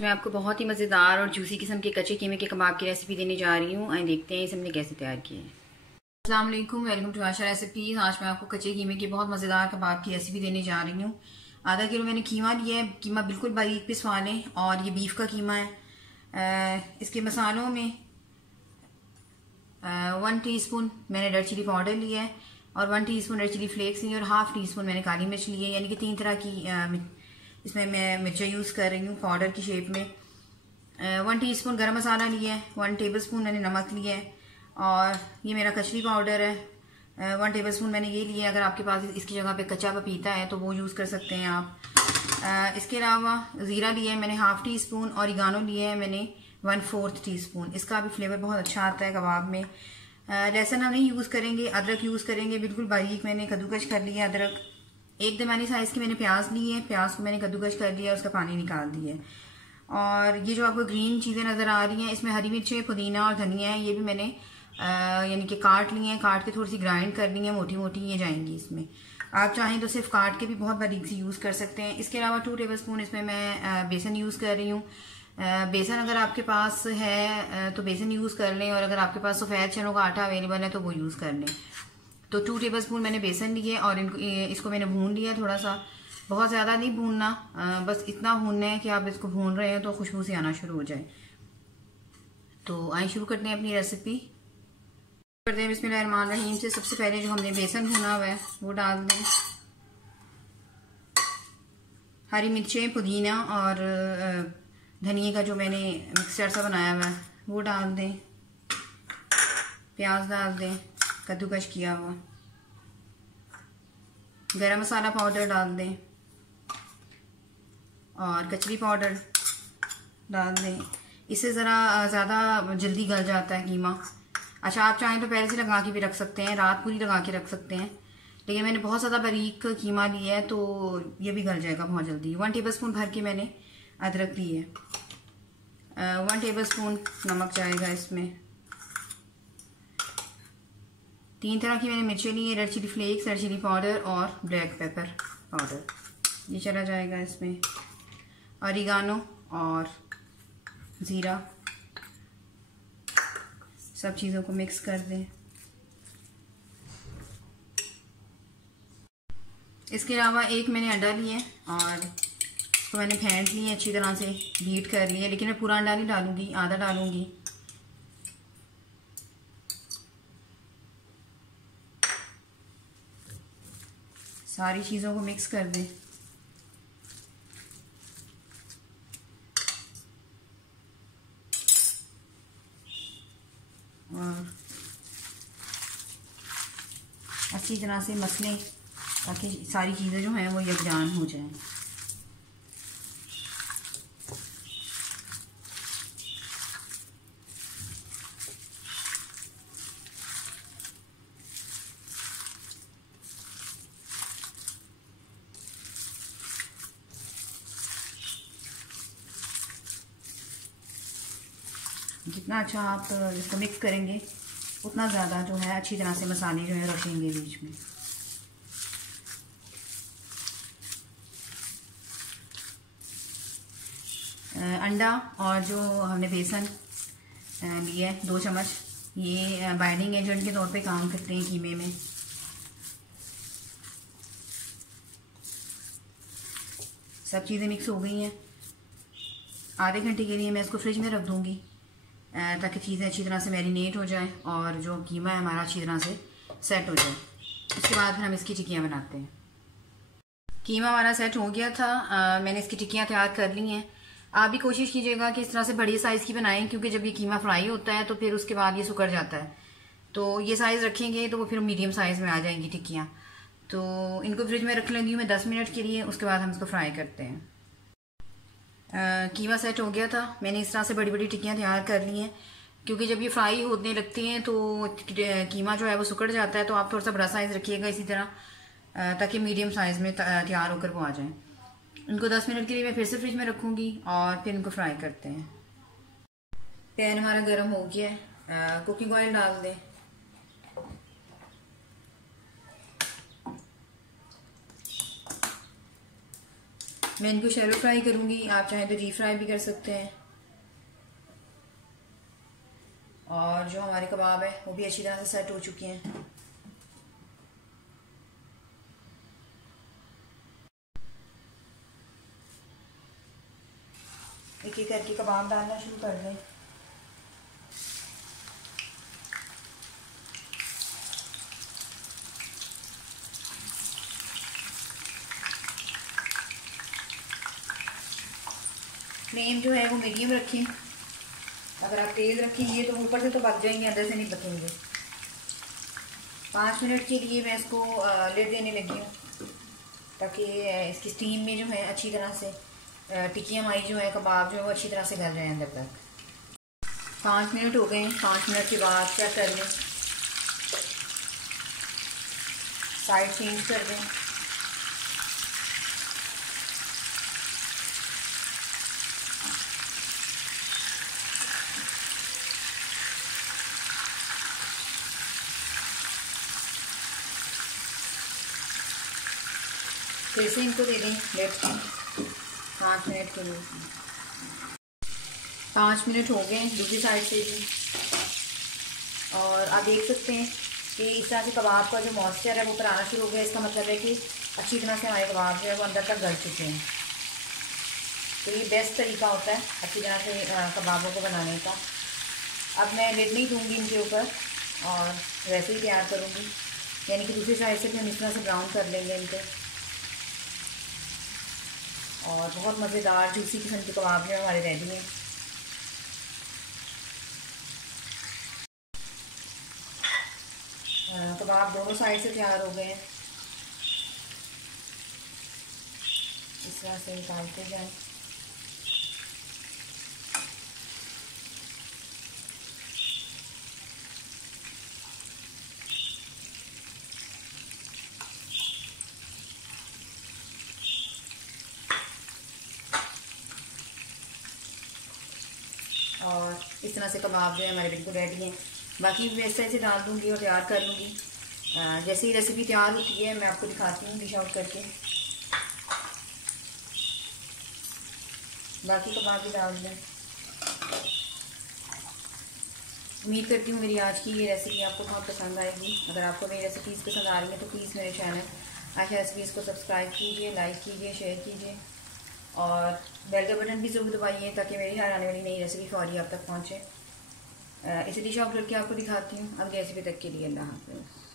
मैं आपको बहुत ही मज़ेदार और जूसी किस्म के कच्चे कीमे के कबाब की रेसिपी देने जा रही हूँ। आइए देखते हैं इसे हमने कैसे तैयार किया है। अस्सलाम वालेकुम, वेलकम टू आशा रेसिपीज। आज मैं आपको कच्चे कीमे की बहुत मज़ेदार कबाब की रेसिपी देने जा रही हूँ। आधा किलो मैंने कीमा लिया है। कीमा बिल्कुल बारीक पिसवा लें और ये बीफ का कीमा है। इसके मसालों में 1 टीस्पून मैंने रेड चिली पाउडर लिया है और 1 टीस्पून रेड चिली फ्लेक्स लिए और हाफ टी स्पून मैंने काली मिर्च ली है, यानी कि 3 तरह की इसमें मैं मिर्चें यूज़ कर रही हूँ पाउडर की शेप में। 1 टीस्पून गरम मसाला लिया है, 1 टेबलस्पून मैंने नमक लिया है और ये मेरा कचरी पाउडर है। 1 टेबलस्पून मैंने ये लिया है। अगर आपके पास इसकी जगह पे कच्चा पपीता है तो वो यूज़ कर सकते हैं आप। इसके अलावा ज़ीरा लिया है मैंने हाफ टी स्पून और ऑरिगानो लिया है मैंने 1/4 टीस्पून। इसका भी फ्लेवर बहुत अच्छा आता है कबाब में। लहसुन हम नहीं यूज़ करेंगे, अदरक यूज़ करेंगे। बिल्कुल बारीक मैंने कद्दूकश कर लिया अदरक। एक दरमियानी साइज़ की मैंने प्याज ली है, प्याज को मैंने कद्दूकश कर लिया, उसका पानी निकाल दिया है। और ये जो आपको ग्रीन चीज़ें नज़र आ रही हैं, इसमें हरी मिर्चें, पुदीना और धनिया है, ये भी मैंने यानी कि काट लिए हैं। काट के थोड़ी सी ग्राइंड कर ली है, मोटी मोटी ये जाएंगी इसमें। आप चाहें तो सिर्फ काट के भी बहुत बारीक सी यूज़ कर सकते हैं। इसके अलावा 2 टेबलस्पून इसमें मैं बेसन यूज़ कर रही हूँ। बेसन अगर आपके पास है तो बेसन यूज़ कर लें और अगर आपके पास सफ़ेद चनों का आटा अवेलेबल है तो वो यूज़ कर लें। तो 2 टेबलस्पून मैंने बेसन लिए और इसको मैंने भून लिया थोड़ा सा। बहुत ज़्यादा नहीं भूनना, बस इतना भूनना है कि आप इसको भून रहे हैं तो खुशबू से आना शुरू हो जाए। तो आइए शुरू करते हैं अपनी रेसिपी। करते हैं बिस्मिल्लाहिर्रहमानिर्रहीम से। सबसे पहले जो हमने बेसन भुना हुआ है वो डाल दें। हरी मिर्चें, पुदीना और धनिए का जो मैंने मिक्सचर सा बनाया हुआ है वो डाल दें। प्याज डाल दें कद्दूकश किया हुआ। गरम मसाला पाउडर डाल दें और कचरी पाउडर डाल दें। इससे ज़रा ज़्यादा जल्दी गल जाता है कीमा। अच्छा, आप चाहें तो पहले से लगा के भी रख सकते हैं, रात पूरी लगा के रख सकते हैं, लेकिन मैंने बहुत ज़्यादा बारीक कीमा लिया है तो ये भी गल जाएगा बहुत जल्दी। 1 टेबलस्पून भर के मैंने अदरक ली है। 1 टेबलस्पून नमक जाएगा इसमें। 3 तरह की मैंने मिर्चें ली है, red chilli flakes, red chilli powder और ब्लैक पेपर पाउडर, ये चला जाएगा इसमें। ऑरिगानो और ज़ीरा, सब चीज़ों को मिक्स कर दें। इसके अलावा एक मैंने अंडा लिया है और इसको मैंने फेंट लिया, अच्छी तरह से बीट कर लिया, लेकिन मैं पूरा अंडा नहीं डालूंगी, आधा डालूंगी। सारी चीज़ों को मिक्स कर दें। और अच्छी तरह से मसलें ताकि सारी चीज़ें जो हैं वो यकजान हो जाएं। जितना अच्छा आप इसको मिक्स करेंगे उतना ज़्यादा जो है अच्छी तरह से मसाले जो है रखेंगे बीच में। अंडा और जो हमने बेसन लिया है 2 चम्मच, ये बाइंडिंग एजेंट के तौर पे काम करते हैं कीमे में। सब चीज़ें मिक्स हो गई हैं। आधे घंटे के लिए मैं इसको फ्रिज में रख दूँगी ताकि चीज़ें अच्छी तरह से मैरिनेट हो जाएं और जो कीमा है हमारा अच्छी तरह से सेट हो जाए। उसके बाद फिर हम इसकी टिक्कियाँ बनाते हैं। कीमा हमारा सेट हो गया था, मैंने इसकी टिक्कियाँ तैयार कर ली हैं। आप भी कोशिश कीजिएगा कि इस तरह से बड़ी साइज़ की बनाएं, क्योंकि जब ये कीमा फ्राई होता है तो फिर उसके बाद ये सुकड़ जाता है। तो ये साइज़ रखेंगे तो वो फिर मीडियम साइज़ में आ जाएंगी टिक्कियाँ। तो इनको फ्रिज में रख लेंगी मैं 10 मिनट के लिए, उसके बाद हम इसको फ्राई करते हैं। कीमा सेट हो गया था, मैंने इस तरह से बड़ी बड़ी टिक्कियाँ तैयार कर ली हैं, क्योंकि जब ये फ्राई होने लगती हैं तो कीमा जो है वो सुकड़ जाता है। तो आप थोड़ा सा बड़ा साइज़ रखिएगा इसी तरह ताकि मीडियम साइज़ में तैयार होकर वो आ जाए। इनको 10 मिनट के लिए मैं फिर से फ्रिज में रखूँगी और फिर इनको फ्राई करते हैं। पैन हमारा गर्म हो गया है, कुकिंग ऑयल डाल दें। मैं इनको शैलो फ्राई करूंगी, आप चाहें तो डीप फ्राई भी कर सकते हैं। और जो हमारे कबाब है वो भी अच्छी तरह से सेट हो चुके हैं। एक एक करके कबाब डालना शुरू कर दें। फ्लेम जो है वो मीडियम रखें। अगर आप तेज़ रखेंगे तो ऊपर से तो पक जाएंगे, अंदर से नहीं पकेंगे। 5 मिनट के लिए मैं इसको लिड देने लगी हूँ ताकि इसकी स्टीम में जो है अच्छी तरह से टिक्कियाँ हमारी जो है कबाब जो है वो अच्छी तरह से गल रहे हैं अंदर तक। 5 मिनट हो गए। 5 मिनट के बाद चेक कर लें, साइड चेंज कर दें। फिर से इनको दे दें लेट 5 मिनट के लिए। 5 मिनट हो गए दूसरी साइड से भी, और आप देख सकते हैं कि इस तरह से कबाब का जो मॉइस्चर है वो ऊपर आना शुरू हो गया। इसका मतलब है कि अच्छी तरह से हमारे कबाब जो है वो अंदर तक गल चुके हैं। तो ये बेस्ट तरीका होता है अच्छी तरह से कबाबों को बनाने का। अब मैं लिड नहीं दूँगी इनके ऊपर और वैसे ही तैयार करूँगी, यानी कि दूसरी साइड से भी हम इस तरह से ब्राउन कर लेंगे इनको। और बहुत मज़ेदार जूसी किस्म के कबाब जो हमारे रेडी हैं। कबाब दोनों साइड से तैयार हो गए हैं। इस तरह से निकालते जाएं। और इस तरह से कबाब जो है हमारे बिल्कुल रेडी हैं। बाकी भी इस तरह से डाल दूँगी और तैयार कर लूँगी। जैसे ही रेसिपी तैयार होती है मैं आपको दिखाती हूँ डिश आउट करके। बाकी कबाब भी डाल दें। उम्मीद करती हूँ मेरी आज की ये रेसिपी आपको बहुत पसंद आएगी। अगर आपको मेरी रेसिपीज़ पसंद आ रही हैं तो प्लीज़ मेरे चैनल आशा रेसिपीज़ को सब्सक्राइब कीजिए, लाइक कीजिए, शेयर कीजिए और बेल का बटन भी ज़रूर दबाइए ताकि मेरी हर आने वाली नई रेसिपी फौरी आप तक पहुँचे। इसे डिश आउट करके आपको दिखाती हूँ। अगली रेसिपी तक के लिए अल्लाह हाफ़िज़।